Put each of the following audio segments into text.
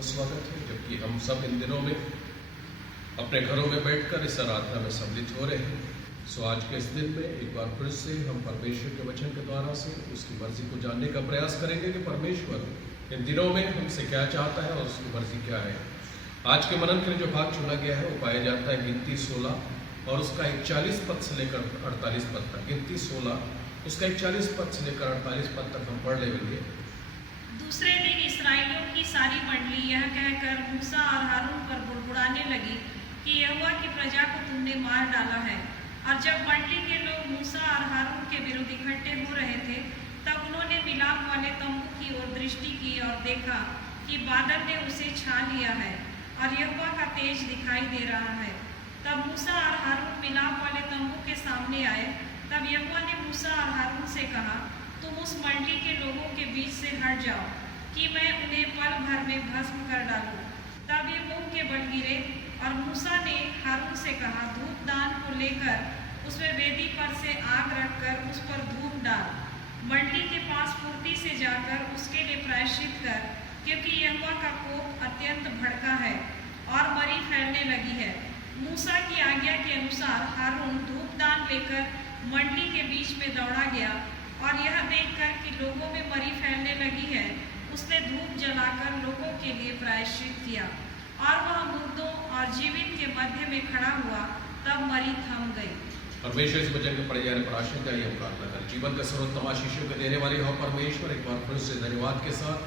का स्वागत है। जबकि हम सब इन दिनों में अपने घरों में बैठकर इस आराधना में सम्मिलित हो रहे हैं, सो आज के इस दिन में एक बार फिर से हम परमेश्वर के वचन के द्वारा से उसकी मर्जी को जानने का प्रयास करेंगे कि परमेश्वर इन दिनों में हमसे क्या चाहता है और उसकी मर्जी क्या है। आज के मनन के लिए जो भाग चुना गया है वो पाया जाता है गिनती 16 और उसका 41 पद से लेकर 48 पद तक। गिनती 16 उसका 41 पद से लेकर 48 पद तक हम पढ़ लेंगे। दूसरे दिन इस्राएलियों की सारी मंडली यह कहकर मूसा और हारून पर बुड़बुड़ाने लगी कि यहोवा की प्रजा को तुमने मार डाला है। और जब मंडली के लोग मूसा और हारून के विरुद्ध इकट्ठे हो रहे थे, तब उन्होंने मिलाप वाले तंबू की ओर दृष्टि की और देखा कि बादल ने उसे छा लिया है और यहोवा का तेज दिखाई दे रहा है। तब मूसा और हारून मिलाप वाले तंबू के सामने आए। तब यहोवा ने मूसा और हारून से कहा, तुम उस मंडली के लोगों के बीच से हट जाओ कि मैं उन्हें पल भर में भस्म कर डालूं। तब ये मुंह के बल गिरे और मूसा ने हारून से कहा, धूप दान को लेकर उसमें वेदी पर से आग रखकर उस पर धूप डाल। मंडली के पास फुर्ती से जाकर उसके लिए प्रायश्चित कर, क्योंकि यहोवा का कोप अत्यंत भड़का है और मरी फैलने लगी है। मूसा की आज्ञा के अनुसार हारून धूपदान लेकर मंडली के बीच में दौड़ा गया और यह देखकर कि लोगों में मरी फैलने लगी है, उसने धूप जलाकर लोगों के लिए प्रायश्चित किया। और वह मुर्दों और जीवित के मध्य में खड़ा हुआ, तब मरी थम गई। परमेश्वर इस वचन के पढ़े जाने पर आशीष का हम प्रार्थना करें। जीवन का सर्वोत्तम आशीषों को देने वाले हो परमेश्वर, एक बार फिर से धन्यवाद के साथ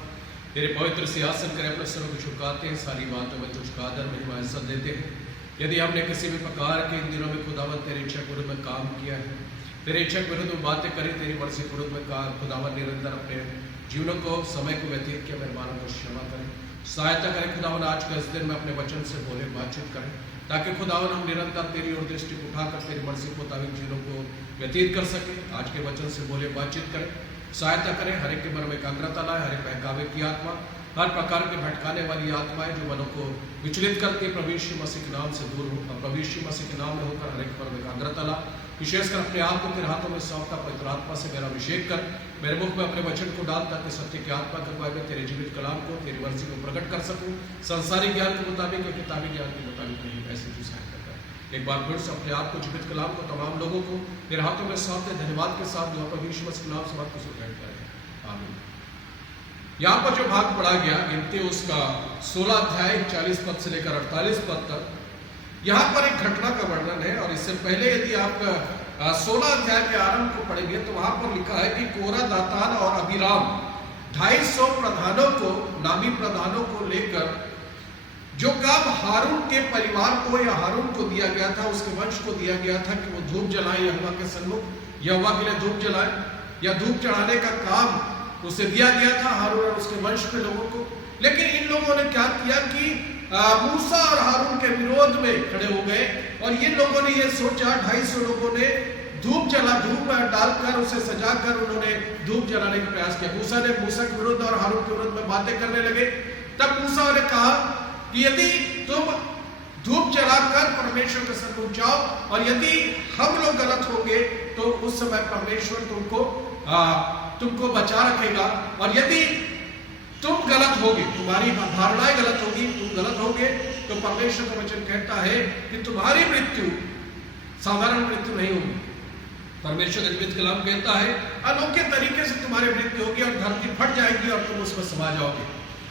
तेरे पवित्र सिंहासन करे अपने सरों को झुकाते हैं, सारी बातों में तुझको आदर महिमा इज्जत देते हैं। यदि हमने किसी भी प्रकार के इन दिनों में खुदावंद तेरी इच्छा के विरुद्ध में काम किया है, तेरी इच्छा के विरुद्ध में बातें करी, तेरी मर्जी के विरुद्ध में खुदावंद निरंतर अपने जीवनों को समय को व्यतीत किया, मेहमानों को क्षमा करें, सहायता करें। खुदावंद आज के इस दिन में अपने वचन से बोले, बातचीत करें, ताकि खुदावंद हम निरंतर तेरी ओर दृष्टि को उठाकर तेरी मर्जी के मुताबिक जीवनों को व्यतीत कर सके। आज के वचन से बोले, बातचीत करें, सहायता करें, हर एक के मन में एकाग्रता लाए, हर एक बहकावे की आत्मा, हर प्रकार के भटकाने वाली आत्माएं जो मनों को विचलित करती है, प्रभु यीशु मसीह के नाम से दूर हो। प्रभु यीशु मसीह के नाम में होकर हर एक पर में एकाग्रता ला। विशेषकर अपने आप को तेरे हाथों में सौंपता, पवित्र आत्मा से मेरा अभिषेक कर, मेरे मुख में अपने वचन को डाल, ताकि सत्य की आत्मा के में तेरे जीवित कलाम को, तेरी मर्जी को प्रकट कर सकूं, संसारिक ज्ञान के मुताबिक या किताबी ज्ञान के मुताबिक नहीं। ऐसे तू सहायता कर। एक बार फिर से अपने आप को, जीवित कलाम को तमाम लोगों को तेरे हाथों में सौंपते धन्यवाद के साथ दुआ प्रभु यीशु मसीह के नाम से बात को सुन करें, आमीन। यहाँ पर जो भाग पढ़ा गया गिनती उसका 16 अध्याय 40 पद से लेकर 48 पद तक, यहाँ पर एक घटना का वर्णन है। और इससे पहले यदि आप 16 अध्याय के आरंभ को पढ़ेंगे तो वहां पर लिखा है कि कोरा, दातान और अबीराम 250 प्रधानों को, नामी प्रधानों को लेकर जो काम हारून के परिवार को या हारून को दिया गया था, उसके वंश को दिया गया था कि वो धूप जलाए यहोवा के सन्मुख, यहोवा के लिए धूप जलाए या धूप चढ़ाने का काम उसे दिया गया था हारून और उसके वंश के लोगों को। लेकिन इन लोगों ने क्या किया कि मूसा और हारून के विरोध में खड़े हो गए और ये लोगों ने ये सोचा, 250 लोगों ने धूप डालकर उसे सजाकर उन्होंने धूप जलाने का प्रयास किया। मूसा के विरुद्ध और हारून के विरुद्ध में बातें करने लगे। तब मूसा ने कहा कि यदि तुम धूप जलाकर परमेश्वर के सन्मुख जाओ और यदि हम लोग गलत होंगे तो उस समय परमेश्वर तुमको बचा रखेगा, और यदि तुम गलत होगे, तुम्हारी धारणाएं गलत होगी, तुम गलत होगे, तो परमेश्वर का वचन कहता है कि तुम्हारी मृत्यु साधारण मृत्यु नहीं होगी। परमेश्वर का जीवित कलाम कहता है अनोखे तरीके से तुम्हारी मृत्यु होगी और धरती फट जाएगी और तुम उसमें समा जाओगे।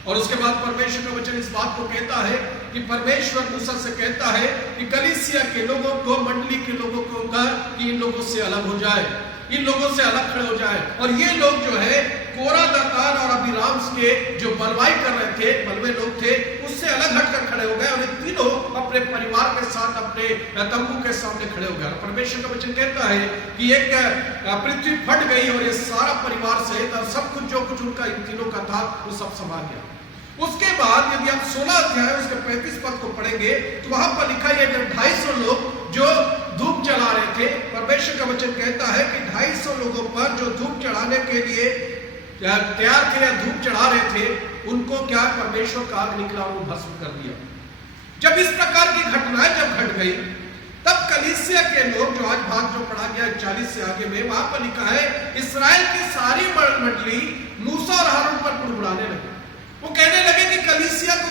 और उसके बाद परमेश्वर का वचन इस बात को कहता है कि परमेश्वर मूसा से कहता है कि कलीसिया के लोगों को, मंडली के लोगों को कहा कि इन लोगों से अलग हो जाए, इन लोगों से अलग खड़े हो जाए। और ये लोग जो है कोरा, दातान और अबीराम के जो बलवाई कर रहे थे, बलवे लोग थे, उससे अलग हटकर खड़े हो गए और ये तीनों अपने परिवार के साथ अपने तंबू के सामने खड़े हो गए। और परमेश्वर का वचन कहता है कि एक पृथ्वी फट गई और ये सारा परिवार सहित और सब कुछ जो कुछ उनका इन तीनों का था वो सब समा गया। उसके बाद यदि आप 16 अध्याय उसके 35 पद को पढ़ेंगे तो वहां पर लिखा है 250 लोग जो धूप जला रहे थे। परमेश्वर का वचन कहता है कि 250 लोगों पर जो धूप चढ़ाने के लिए तैयार थे, धूप चढ़ा रहे थे, उनको क्या परमेश्वर का आग निकला और भस्म कर दिया। जब इस प्रकार की घटनाएं जब घट गई, तब कलीसिया के लोग, जो आज भाग जो पढ़ा गया 40 से आगे में, वहां पर लिखा है इस्राएल की सारी मंडली मूसा और हारून पर बुड़बुड़ाने लगे। वो कहने लगे कि कलीसिया को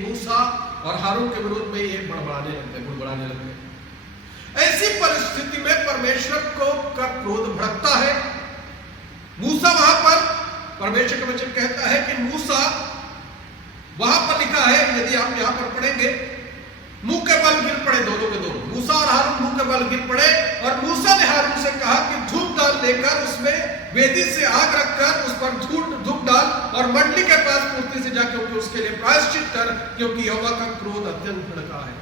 मूसा और हारून के विरोध में ये बुड़बड़ाने लगते। ऐसी परिस्थिति में परमेश्वर का क्रोध भड़कता है। मूसा वहां पर, परमेश्वर का वचन कहता है कि मूसा, वहां पर लिखा है, यदि आप यहां पर पढ़ेंगे, मुंह के बल गिर पड़े दोनों के दोनों, मूसा और हारून मुंह के बल गिर पड़े। और मूसा ने हारून से कहा कि धूप डाल लेकर उसमें वेदी से आग रखकर उस पर धूप डाल और मंडली के पास पूर्ति से जाकर उसके लिए प्रायश्चित कर, क्योंकि यहोवा का क्रोध अत्यंत भड़का है।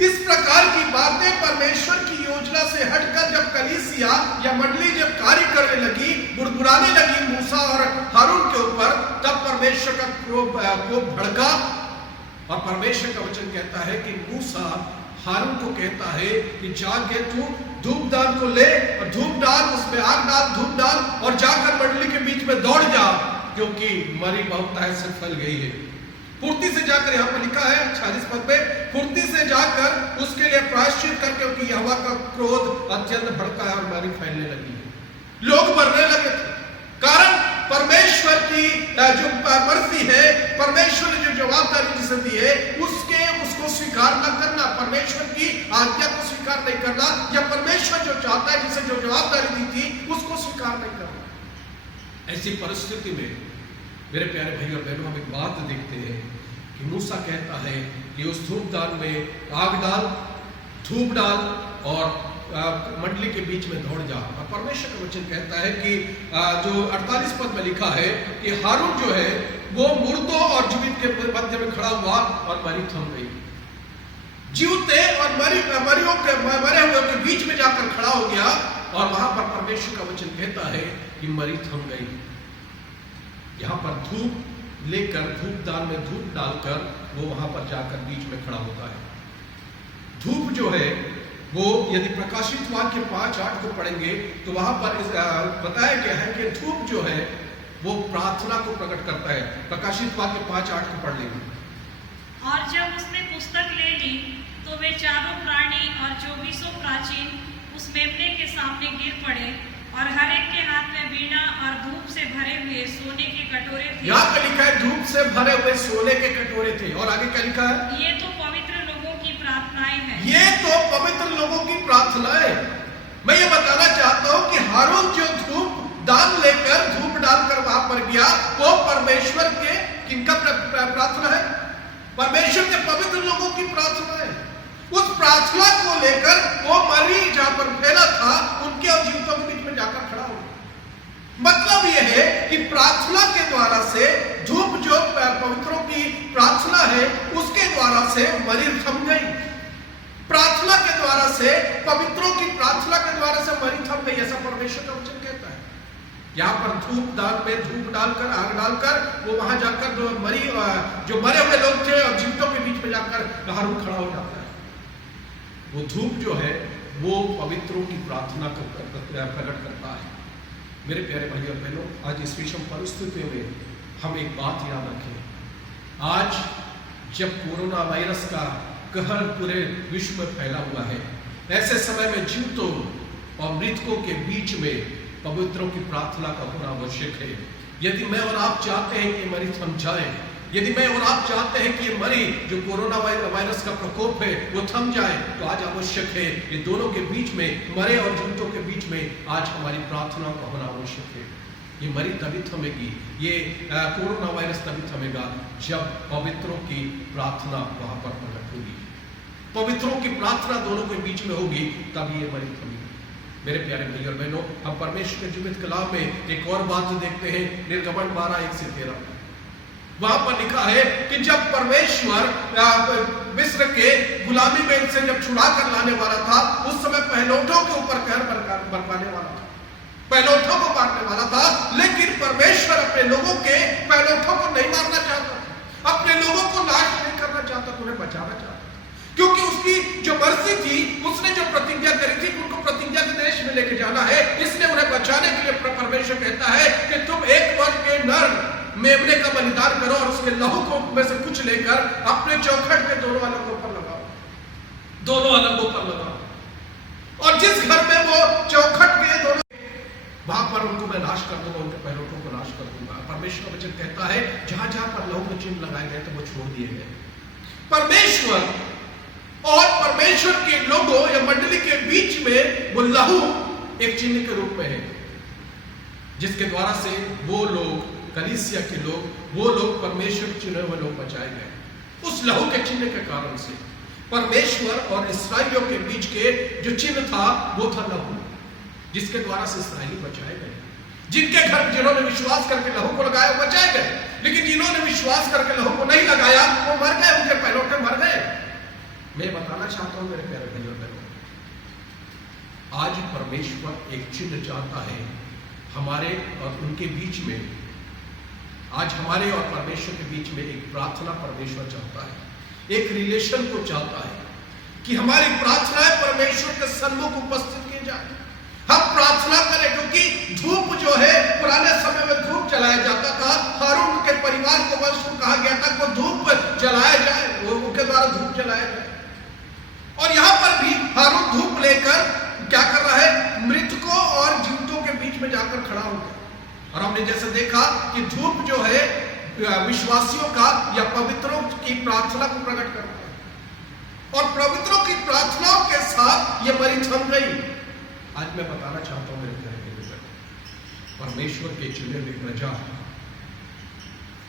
इस प्रकार की बातें परमेश्वर की योजना से हटकर जब कलीसिया या मंडली जब कार्य करने लगी, बुड़बुड़ाने लगी मूसा और हारून के ऊपर, तब परमेश्वर का क्रोध भड़का। और परमेश्वर का वचन कहता है कि मूसा हारून को कहता है कि जाके तू धूप दान को ले और धूप डाल, उसमें आग डाल, धूप डाल और जाकर मंडली के बीच में दौड़ जा, क्योंकि मरी बहुतायत से फैल गई है। फुर्ती से जाकर, यहाँ पर लिखा है 46 पद में, फुर्ती से जाकर उसके लिए प्रायश्चित कर, क्योंकि यहोवा का क्रोध अत्यंत भड़का है और मरी फैलने लगी है। लोग मरने लगे थे, कारण परमेश्वर की जो मर्जी है, परमेश्वर ने जो जवाबदारी जिसे दी है, उसको स्वीकार न करना, परमेश्वर की आज्ञा को स्वीकार नहीं करना, या परमेश्वर जो चाहता है, जिसे जो जवाबदारी दी थी, उसको स्वीकार नहीं करना। ऐसी परिस्थिति में मेरे प्यारे भाई और बहनों, हम एक बात देखते हैं कि मूसा कहता है कि उस धूपदान में आग डाल, धूप डाल और मंडली के बीच में दौड़ जा। और परमेश्वर का वचन कहता है कि जो 48 पद में लिखा है कि हारून जो है वो मुर्दों और जीवित के मध्य में खड़ा हुआ और मरी थम गई। जीवते और मरे हुए के बीच में जाकर खड़ा हो गया, और वहां पर परमेश्वर का वचन कहता है कि मरी थम गई। यहां पर धूप लेकर, धूपदान में धूप डालकर वो वहां पर जाकर बीच में खड़ा होता है। धूप जो है वो, यदि प्रकाशित वाक्य 5:8 को पढ़ेंगे तो वहां पर बताया गया है कि धूप जो है वो प्रार्थना को प्रकट करता है। प्रकाशित वाक्य 5:8 को पढ़ लेंगे। और जब उसने पुस्तक ले ली तो वे चारों प्राणी और 24 प्राचीन उस मेमने के सामने गिर पड़े, और हर एक के हाथ में वीणा और धूप से भरे हुए सोने के कटोरे थे। यहाँ पे लिखा है धूप से भरे हुए सोने के कटोरे थे, और आगे क्या लिखा है? ये तो पवित्र लोगों की प्रार्थनाएं हैं। ये तो पवित्र लोगों की प्रार्थनाएं। मैं ये बताना चाहता हूँ कि हारून जो धूप दान लेकर, धूप डालकर वहां पर गया, वो परमेश्वर के किनका प्रार्थना है? परमेश्वर के पवित्र लोगों की प्रार्थना है। उस प्रार्थना को लेकर वो मरी जहां पर फैला था, उनके और जीवितों के बीच में जाकर खड़ा हो गया। मतलब यह है कि प्रार्थना के द्वारा से, धूप जो पवित्रों की प्रार्थना है, उसके द्वारा से मरी थम गई। प्रार्थना के द्वारा से, पवित्रों की प्रार्थना के द्वारा से मरी थम गई, ऐसा परमेश्वर का वचन कहता है। यहाँ पर धूप दान में धूप डालकर, आग डालकर वो वहां जाकर जो मरे हुए लोग थे और जीवितों के बीच में जाकर हारून खड़ा हो जाता है। वो धूप जो है वो पवित्रों की प्रार्थना को प्रकट करता है। मेरे प्यारे भाई और बहनों, आज इस विषम परिस्थितियों में हम एक बात याद रखें। आज जब कोरोना वायरस का कहर पूरे विश्व में फैला हुआ है, ऐसे समय में जीवितों और मृतकों के बीच में पवित्रों की प्रार्थना का होना आवश्यक है। यदि मैं और आप चाहते हैं कि मरी थम जाए, यदि मैं और आप चाहते हैं कि ये मरी जो कोरोना वायरस का प्रकोप है वो थम जाए, तो आज आवश्यक है ये दोनों के बीच में, मरे और जीवितों के बीच में आज हमारी प्रार्थना का होना आवश्यक है। ये मरी तभी थमेगी, ये कोरोना वायरस तभी थमेगा जब पवित्रों की प्रार्थना वहां पर प्रकट होगी, पवित्रों की प्रार्थना दोनों के बीच में होगी, तभी ये मरी थमेगी। मेरे प्यारे भाई और बहनों, हम परमेश्वर के जीवित कलाम में एक और बात देखते हैं, निर्गमन 12:1-13। वहां पर लिखा है कि जब परमेश्वर मिस्र के गुलामी में से जब छुड़ा कर लाने वाला था, उस समय पहलौठों के ऊपर कहर बरपाने वाला था, पहलौठों को मारने वाला था। लेकिन परमेश्वर अपने लोगों के पहलौठों को नहीं मारना चाहता, अपने लोगों को नाश नहीं करना चाहता, उन्हें बचाना चाहता, क्योंकि उसकी जो मर्जी थी, उसने जो प्रतिज्ञा करी थी, उनको प्रतिज्ञा के देश में लेके जाना है। इसलिए उन्हें बचाने के लिए परमेश्वर कहता है कि तुम एक वर्ष के नर मेमने का बलिदान करो और उसके लहू को में से कुछ लेकर अपने चौखट के दोनों अलगों पर लगाओ, दोनों अलगों पर लगाओ। और जिस घर में वो चौखट के दोनों, वहां पर उनको मैं नाश कर दूंगा, उनके पैरोठों को नाश कर दूंगा। परमेश्वर का वचन कहता है जहां जहां पर लहू के चिन्ह लगाए गए तो वो छोड़ दिए गए। परमेश्वर और परमेश्वर के लोगों या मंडली के बीच में वो लहू एक चिन्ह के रूप में है, जिसके द्वारा से वो लोग, कलीसिया के लोग, वो लोग परमेश्वर चुने हुए लोग बचाए गए। उस लहू के चिन्ह के कारण से परमेश्वर और इसराइलियों के बीच के जो चिन्ह था वो था लहू, जिसके द्वारा से इसराइली बचाए गए। जिनके घर जिन्होंने विश्वास करके लहू को लगाया वो बचाए गए, लेकिन जिन्होंने विश्वास करके लहू को नहीं लगाया वो मर गए, उनके पैरोठे मर गए। मैं बताना चाहता हूं मेरे प्यारे भाइयों और बहनों, आज परमेश्वर एक चिन्ह चाहता है हमारे और उनके बीच में। आज हमारे और परमेश्वर के बीच में एक प्रार्थना परमेश्वर चाहता है, एक रिलेशन को चाहता है कि हमारी प्रार्थनाएं परमेश्वर के सन्मुख उपस्थित की जाए। हम प्रार्थना करें, क्योंकि धूप जो है पुराने समय में धूप जलाया जाता था। हारून के परिवार को वंश को कहा गया था कि धूप जलाया जाए, वो उनके द्वारा धूप जलाया जाए। और यहां पर भी हारून धूप लेकर क्या कर रहा है, मृतकों और जीवितों के बीच में जाकर खड़ा हो गया। और हमने जैसे देखा कि धूप जो है विश्वासियों का या पवित्रों की प्रार्थना को प्रकट करता है, और पवित्रों की प्रार्थनाओं के साथ ये मरी थम गई। आज मैं बताना चाहता हूं मेरे प्यारे भाइयों, परमेश्वर के चुने हुए प्रजा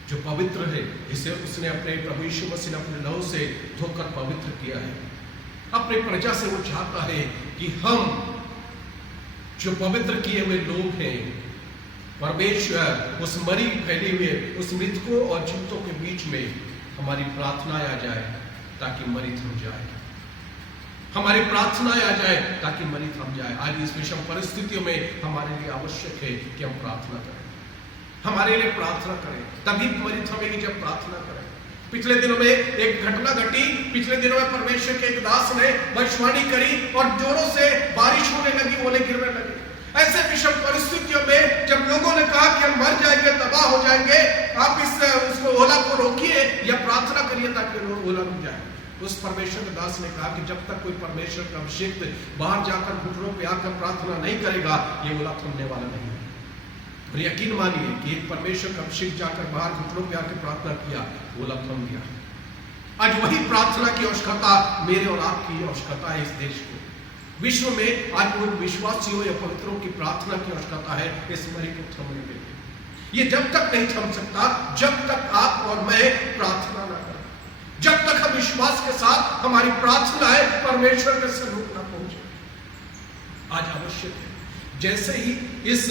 जो पवित्र है, जिसे उसने अपने प्रभु यीशु मसीह ने अपने लहू से धोकर पवित्र किया है, अपने प्रजा से वो चाहता है कि हम जो पवित्र किए हुए लोग हैं, परमेश्वर उस मरी फैली हुए उस मृतकों और जीवितों के बीच में हमारी प्रार्थनाएं आ जाए ताकि मरी थम जाए। हमारी प्रार्थनाएं आ जाए ताकि मरी थम जाए। आज इस विषम परिस्थितियों में हमारे लिए आवश्यक है कि हम प्रार्थना करें, हमारे लिए प्रार्थना करें, तभी मरी थमेगी जब प्रार्थना करें। पिछले दिनों में एक घटना घटी, पिछले दिनों में परमेश्वर के एक दास ने भविष्यवाणी करी और जोरों से बारिश होने लगी, ओले गिरने लगे। ऐसे विषम परिस्थितियों में जब लोगों ने कहा कि हम मर जाएंगे, तबाह हो जाएंगे, आप उसको ओला को रोकिए या प्रार्थना करिए ताकि ओला रुक जाए। उस परमेश्वर के दास ने कहा कि जब तक कोई परमेश्वर का अभिषेक बाहर जाकर घुटनों पे आकर प्रार्थना नहीं करेगा, ये ओला थमने वाला नहीं है। और यकीन मानिए कि एक परमेश्वर का अभिषेक जाकर बाहर घुटनों पे आकर प्रार्थना किया, ओला थम गया। आज वही प्रार्थना की आवश्यकता मेरे और आपकी आवश्यकता है। इस देश को, विश्व में आज उन विश्वासियों या पवित्रों की प्रार्थना की आवश्यकता है इस मरी को थमने के लिए। ये जब तक नहीं थम सकता जब तक आप और मैं प्रार्थना न करें, जब तक हम विश्वास के साथ हमारी प्रार्थनाएं परमेश्वर के सन्मुख न पहुंचे। आज आवश्यक है, जैसे ही इस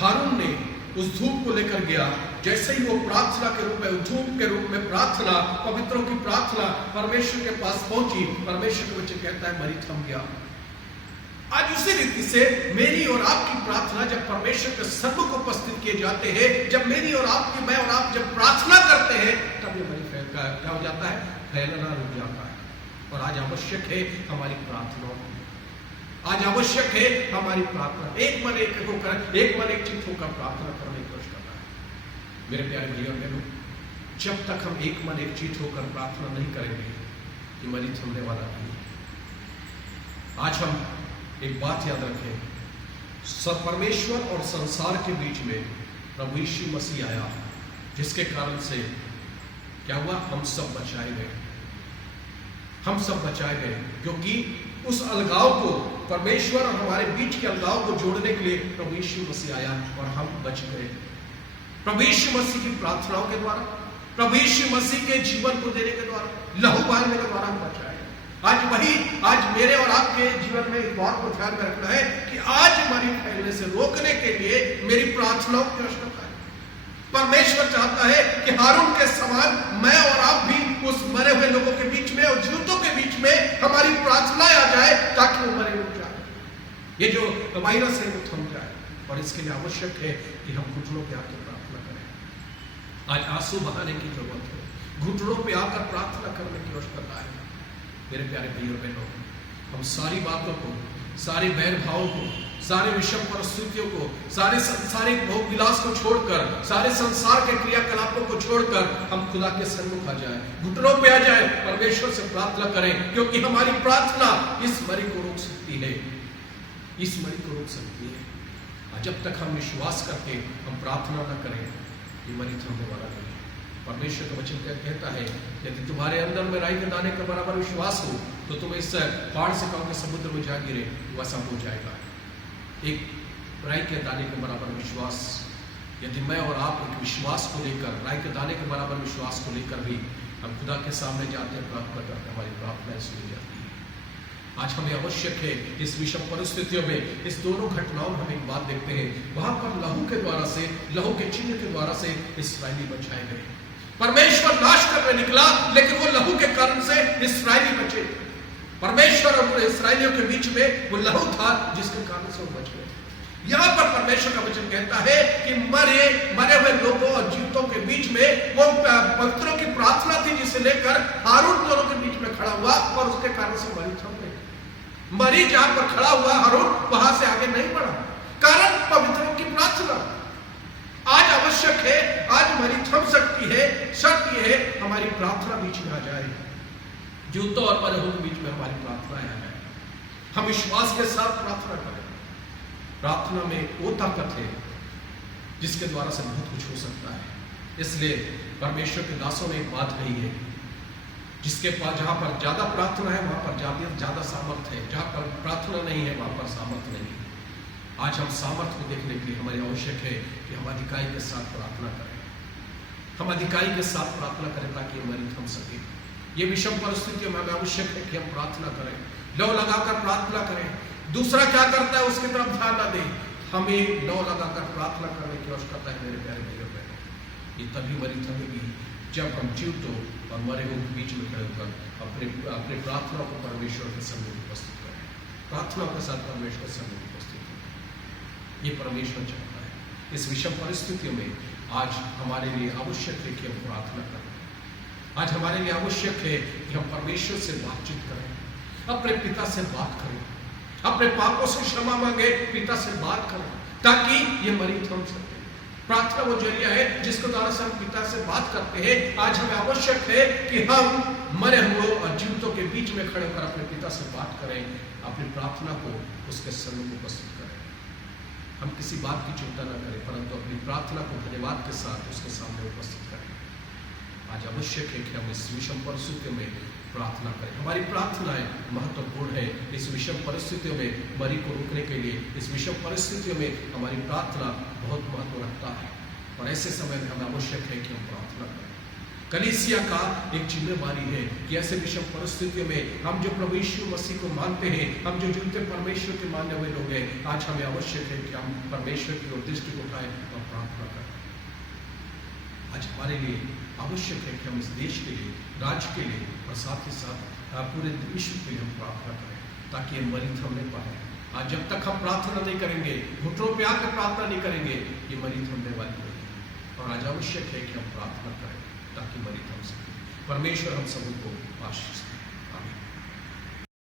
हारून ने उस धूप को लेकर गया, जैसे ही वो प्रार्थना के रूप में, धूप के रूप में प्रार्थना, पवित्रों की प्रार्थना परमेश्वर के पास पहुंची, परमेश्वर के वचन कहता है मरी थम गया। आज उसी रीति से मेरी और आपकी प्रार्थना जब परमेश्वर के सन्मुख उपस्थित किए जाते हैं, जब मेरी और आपकी, मैं और आप जब प्रार्थना करते हैं, तब ये मरी क्या हो जाता है, फैलना रुक जाता है। और आज आवश्यक है हमारी प्रार्थना, आज आवश्यक है हमारी प्रार्थना एक मन एक होकर, एक मन एक चित्त होकर प्रार्थना करने की कोशिश करना है। मेरे प्यारे भाइयों और बहनों, जब तक हम एक मन एक चित्त होकर प्रार्थना नहीं करेंगे, ये मरी थमने वाला नहीं है। आज हम एक बात याद रखें, सब परमेश्वर और संसार के बीच में प्रभु यीशु मसीह आया, जिसके कारण से क्या हुआ, हम सब बचाए गए। हम सब बचाए गए क्योंकि उस अलगाव को, परमेश्वर और हमारे बीच के अलगाव को जोड़ने के लिए प्रभु यीशु मसीह आया और हम बच गए। प्रभु यीशु मसीह की प्रार्थनाओं के द्वारा, प्रभु यीशु मसीह के जीवन को देने के द्वारा, लहू बहाने के द्वारा हम बचाए। आज मेरे और आपके जीवन में एक बात को ध्यान में रखना है कि आज मरी फैलने से रोकने के लिए मेरी प्रार्थनाओं की आवश्यकता है। परमेश्वर चाहता है कि हारून के समान मैं और आप भी उस मरे हुए लोगों के बीच में और जीवितों के बीच में हमारी प्रार्थनाएं आ जाए ताकि वो मरे रुक जाए, ये जो वायरस है वो थम जाए। और इसके लिए आवश्यक है कि हम घुटनों पे आकर प्रार्थना करें। आज आंसू बहाने की जरूरत है, घुटनों पे आकर प्रार्थना करने की आवश्यकता है। मेरे प्यारे भाइयों और बहनों, हम सारी बातों को, सारे बैर भावों को, सारे विषम परिस्थितियों को, सारे संसारिक भोग विलास को छोड़कर, सारे संसार के क्रियाकलापों को छोड़कर हम खुदा के सन्मुख आ जाए, घुटनों पे आ जाए, परमेश्वर से प्रार्थना करें, क्योंकि हमारी प्रार्थना इस मरी को रोक सकती है, इस मरी को रोक सकती है। आज जब तक हम विश्वास करके हम प्रार्थना न करें, ये मरी थमने वाला नहीं है। परमेश्वर का वचन कहता है, यदि तुम्हारे अंदर में राई के दाने के बराबर विश्वास हो तो तुम इस पहाड़ से कहोगे समुद्र में जा गिरे, वैसा हो जाएगा। एक राई के दाने के बराबर विश्वास, यदि मैं और आप एक विश्वास को लेकर, राई के दाने के बराबर विश्वास को लेकर भी हम खुदा के सामने जाते हैं, प्रार्थना करते, हमारी प्रार्थना सुनी जाती है। आज हमें आवश्यक है इस विषम परिस्थितियों में, इस दोनों घटनाओं में हम एक बात देखते हैं, वहां पर लहू के द्वारा से, लहू के चिन्ह के द्वारा से इस्राएली बचाए गए। परमेश्वर नाश करने निकला, लेकिन वो लहू के कारण से इस्राएली बचे। परमेश्वर और इस्राएलियों के बीच में वो लहू था जिसके कारण से वो बच गए। यहाँ पर परमेश्वर का वचन कहता है कि मरे हुए लोगों और जीवितों के बीच में वो पवित्रों की प्रार्थना थी, जिसे लेकर हारून दोनों के बीच में खड़ा हुआ और उसके कारण से मरी थम गई। मरी जहां पर खड़ा हुआ हारून, वहां से आगे नहीं बढ़ा, कारण पवित्रों की प्रार्थना। आज आवश्यक है, आज मरी थम सकती है, शर्त यह है हमारी प्रार्थना बीच में आ जाए, जूतों और मरे हुए के बीच में हमारी प्रार्थना आ जाए, हम विश्वास के साथ प्रार्थना करें। प्रार्थना में वो ताकत है जिसके द्वारा से बहुत कुछ हो सकता है। इसलिए परमेश्वर के दासों ने एक बात कही है, जिसके पास जहां पर ज्यादा प्रार्थना है वहां पर ज्यादा सामर्थ्य है, जहां पर प्रार्थना नहीं है वहां पर सामर्थ्य नहीं है। आज हम सामर्थ्य को देखने के लिए हमारी आवश्यक है कि हम अधिकारी के साथ प्रार्थना करें, हम अधिकारी के साथ प्रार्थना करें ताकि हमारी थम सके। ये विषम परिस्थितियों में हमें आवश्यक है कि हम प्रार्थना करें, लौ लगाकर प्रार्थना करें। दूसरा क्या करता है उसकी तरफ ध्यान न दें, हमें लौ लगाकर प्रार्थना करने की आवश्यकता है। मेरे प्यारे भाइयों बहनों, ये तभी मरी थमेगी जब हम जीवितों और मरे हुए के बीच में खड़े होकर अपने प्रार्थनाओं को परमेश्वर के सामने उपस्थित करें, प्रार्थनाओं के साथ परमेश्वर के सामने उपस्थित करें। ये परमेश्वर चाहता है। इस विषम परिस्थितियों में आज हमारे लिए आवश्यक है कि हम प्रार्थना करें। आज हमारे लिए आवश्यक है कि हम परमेश्वर से बातचीत करें, अपने पिता से बात करें, अपने पापों से क्षमा मांगे, पिता से बात करें, ताकि ये मरी थम सके। प्रार्थना वो जरिया है जिसके द्वारा से हम पिता से बात करते हैं। आज हमें आवश्यक है कि हम मरे हुए और जीवितों के बीच में खड़े होकर अपने पिता से बात करें, अपनी प्रार्थना को उसके सम्मुख उपस्थित करें। हम किसी बात की चिंता न करें, परंतु अपनी प्रार्थना को धन्यवाद के साथ उसके सामने उपस्थित करें। आज आवश्यक है कि हम इस विषम परिस्थितियों में प्रार्थना करें। हमारी प्रार्थनाएं महत्वपूर्ण है इस विषम परिस्थितियों में मरी को रोकने के लिए। इस विषम परिस्थितियों में हमारी प्रार्थना बहुत महत्व रखता है और ऐसे समय में हमें आवश्यक है कि हम प्रार्थना करें। कलीसिया का एक जिम्मेवारी है कि ऐसे विषम परिस्थितियों में हम जो प्रभु यीशु मसीह को मानते हैं, हम जो जीवते परमेश्वर के मानने हुए लोग हैं, आज हमें आवश्यक है कि हम परमेश्वर की ओर दृष्टि को उठाएं और प्रार्थना करें। आज हमारे लिए आवश्यक है कि हम इस देश के लिए, राज्य के लिए और साथ ही साथ पूरे विश्व के लिए हम प्रार्थना करें, ताकि हम मरी थमने पाए। आज जब तक हम प्रार्थना नहीं करेंगे, घुटनों पे आकर प्रार्थना नहीं करेंगे, ये मरी थमने वाली नहीं है। और आज आवश्यक है कि हम प्रार्थना करें ताकि मरी थम सके। परमेश्वर हम सबको आशीष